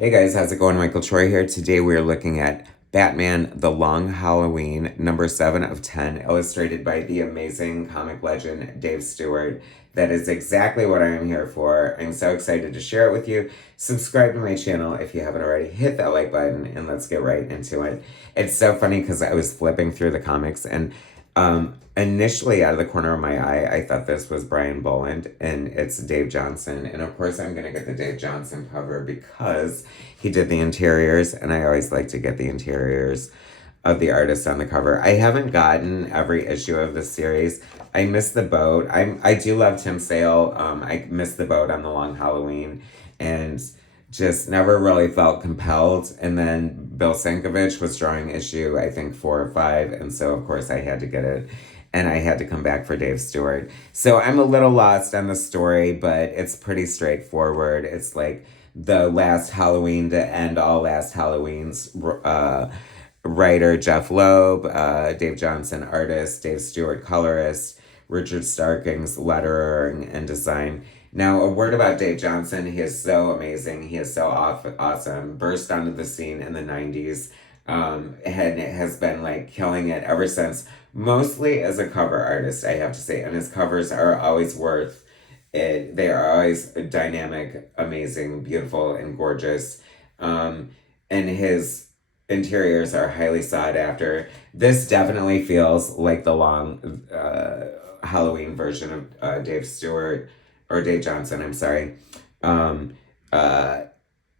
Hey guys, how's it going? Michael Troy here. Today we are looking at Batman The Long Halloween, number 7 of 10, illustrated by the amazing comic legend Dave Stewart. That is exactly what I am here for. I'm so excited to share it with you. Subscribe to my channel if you haven't already. Hit that like button and let's get right into it. It's so funny because I was flipping through the comics and initially, out of the corner of my eye, I thought this was Brian Boland, and it's Dave Johnson. And of course, I'm going to get the Dave Johnson cover because he did the interiors, and I always like to get the interiors of the artist on the cover. I haven't gotten every issue of the series. I missed the boat. I do love Tim Sale. I missed the boat on The Long Halloween, and just never really felt compelled. And then Bill Sienkiewicz was drawing issue, I think, 4 or 5. And so, of course, I had to get it. And I had to come back for Dave Stewart. So I'm a little lost on the story, but it's pretty straightforward. It's like the last Halloween to end all last Halloweens. Writer Jeff Loeb, Dave Johnson, artist, Dave Stewart, colorist, Richard Starkings, letterer and design. Now, a word about Dave Johnson. He is so amazing. He is so awesome. Burst onto the scene in the 90s. And has been like killing it ever since. Mostly as a cover artist, I have to say. And his covers are always worth it. They are always dynamic, amazing, beautiful, and gorgeous. And his interiors are highly sought after. This definitely feels like the long Halloween version of Dave Stewart, or Dave Johnson, I'm sorry.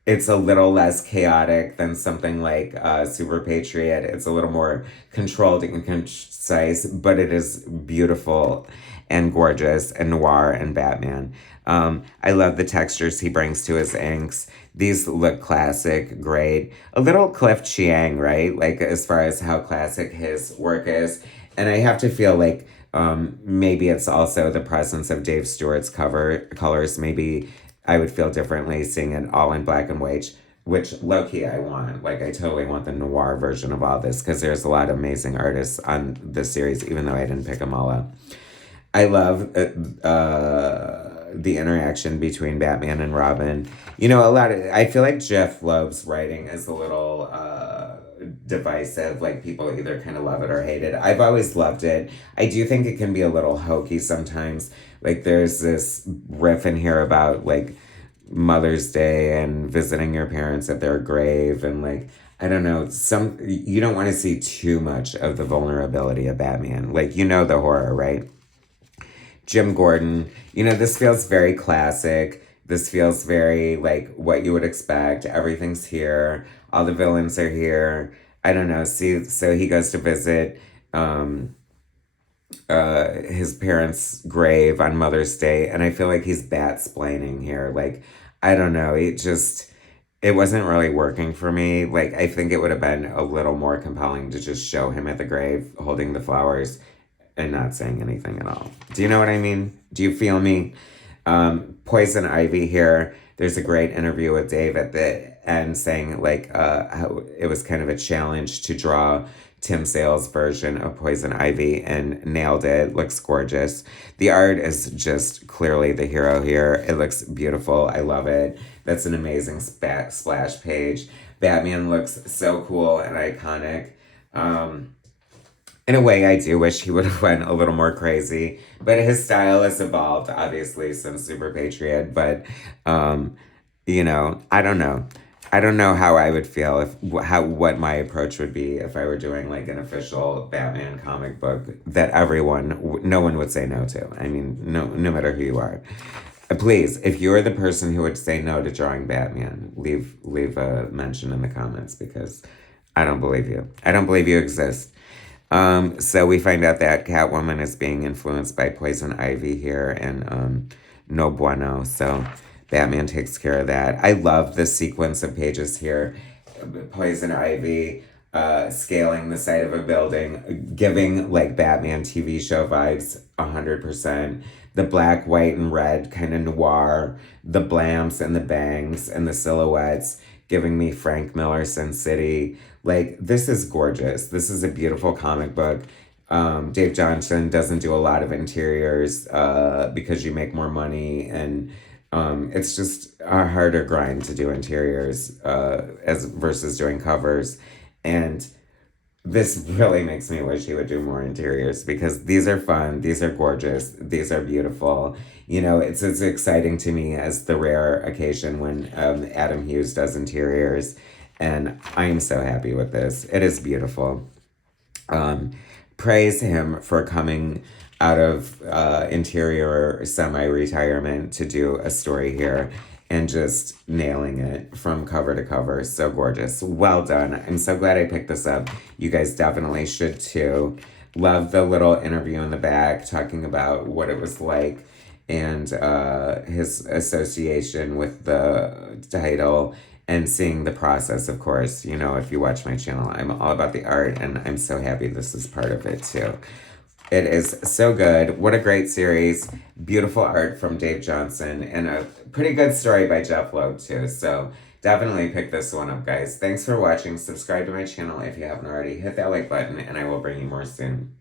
It's a little less chaotic than something like Super Patriot. It's a little more controlled and concise, but it is beautiful and gorgeous and noir and Batman. I love the textures he brings to his inks. These look classic, great. A little Cliff Chiang, right? Like as far as how classic his work is. And I have to feel like maybe it's also the presence of Dave Stewart's colors. Maybe I would feel differently seeing it all in black and white, which low-key I want. Like, I totally want the noir version of all this because there's a lot of amazing artists on this series, even though I didn't pick them all up. I love the interaction between Batman and Robin. You know, I feel like Jeff Loeb's writing is a little divisive. Like, people either kind of love it or hate it. I've always loved it. I do think it can be a little hokey sometimes. Like, there's this riff in here about, like, Mother's Day and visiting your parents at their grave. And, like, I don't know, you don't want to see too much of the vulnerability of Batman. Like, you know the horror, right? Jim Gordon, you know, this feels very classic. This feels very, like, what you would expect. Everything's here. All the villains are here. I don't know. See, so he goes to visit his parents' grave on Mother's Day, and I feel like he's bat-splaining here. Like, I don't know. It wasn't really working for me. Like, I think it would have been a little more compelling to just show him at the grave holding the flowers and not saying anything at all. Do you know what I mean? Do you feel me? Poison Ivy here. There's a great interview with Dave at the end saying, like, how it was kind of a challenge to draw Tim Sale's version of Poison Ivy and nailed it. Looks gorgeous. The art is just clearly the hero here. It looks beautiful. I love it. That's an amazing splash page. Batman looks so cool and iconic. In a way, I do wish he would have went a little more crazy, but his style has evolved, obviously, since Super Patriot, but, you know, I don't know. I don't know how I would feel what my approach would be if I were doing, like, an official Batman comic book that no one would say no to. I mean, no matter who you are. Please, if you're the person who would say no to drawing Batman, leave a mention in the comments because I don't believe you. I don't believe you exist. So we find out that Catwoman is being influenced by Poison Ivy here and no bueno. So Batman takes care of that. I love this sequence of pages here. Poison Ivy scaling the side of a building, giving like Batman TV show vibes 100%. The black, white, and red kind of noir. The blamps and the bangs and the silhouettes giving me Frank Miller, Sin City. Like, this is gorgeous. This is a beautiful comic book. Dave Johnson doesn't do a lot of interiors because you make more money and It's just a harder grind to do interiors as versus doing covers. And this really makes me wish he would do more interiors because these are fun, these are gorgeous, these are beautiful. You know, it's as exciting to me as the rare occasion when Adam Hughes does interiors. And I am so happy with this. It is beautiful. Um, Praise him for coming out of interior semi retirement to do a story here and just nailing it from cover to cover. So gorgeous. Well done. I'm so glad I picked this up. You guys definitely should too. Love the little interview in the back talking about what it was like and his association with the title and seeing the process, of course. You know, if you watch my channel, I'm all about the art, and I'm so happy this is part of it too. It is so good. What a great series. Beautiful art from Dave Johnson, and a pretty good story by Jeff Loeb, too. So definitely pick this one up, guys. Thanks for watching. Subscribe to my channel if you haven't already. Hit that like button, and I will bring you more soon.